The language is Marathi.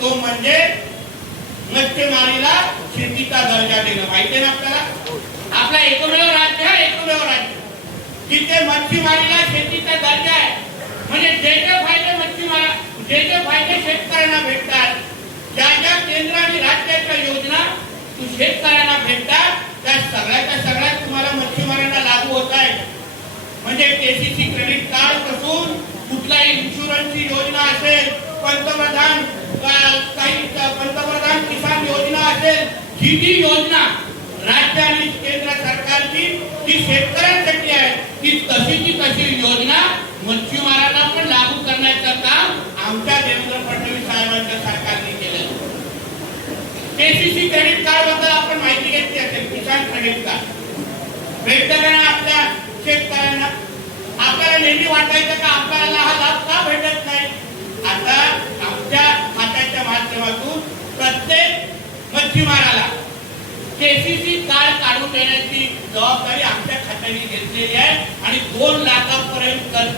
तो म्हणजे मच्छीमारीला शेतीचा दर्जा देणं. माहिती आहे ना आपल्याला? आपला एकमेव राज्य आहे, एकमेव राज्य जिथे मच्छीमारीला शेतीचा दर्जा आहे. म्हणजे जे फायदे मच्छीमारा, जे फायदे शेतकऱ्यांना भेटतात, ज्या केंद्र आणि राज्याच्या योजना शेतकऱ्यांना भेटतात, त्या सगळ्या तुम्हाला मच्छीमारांना लागू होत आहे. म्हणजे केसीसी क्रेडिट कार्ड पासून कुठलाही इन्शुरन्सची योजना असेल, पंतप्रधान किसान योजना असेल, जी योजना राज्य आणि केंद्र सरकारची जी शेतकऱ्यांसाठी आहे, ती तशी योजना मच्छीमारांना पण लागू करण्याचं काम आमच्या देवेंद्र फडणवीस साहेबांच्या सरकारने केलं. केसीसी क्रेडिट कार्ड बद्दल आपण माहिती घेतली असेल. किसान क्रेडिट कार्ड भेटतं का आपल्या शेतकऱ्यांना? आपल्याला नेहमी वाटायचं का आपल्याला हा लाभ का भेटत नाही? आता आमच्या खात्याच्या माध्यमातून प्रत्येक मच्छीमाराला केसीसी कार्ड काढून देण्याची जबाबदारी आमच्या खात्याने घेतलेली आहे आणि 2 लाखापर्यंत कर्ज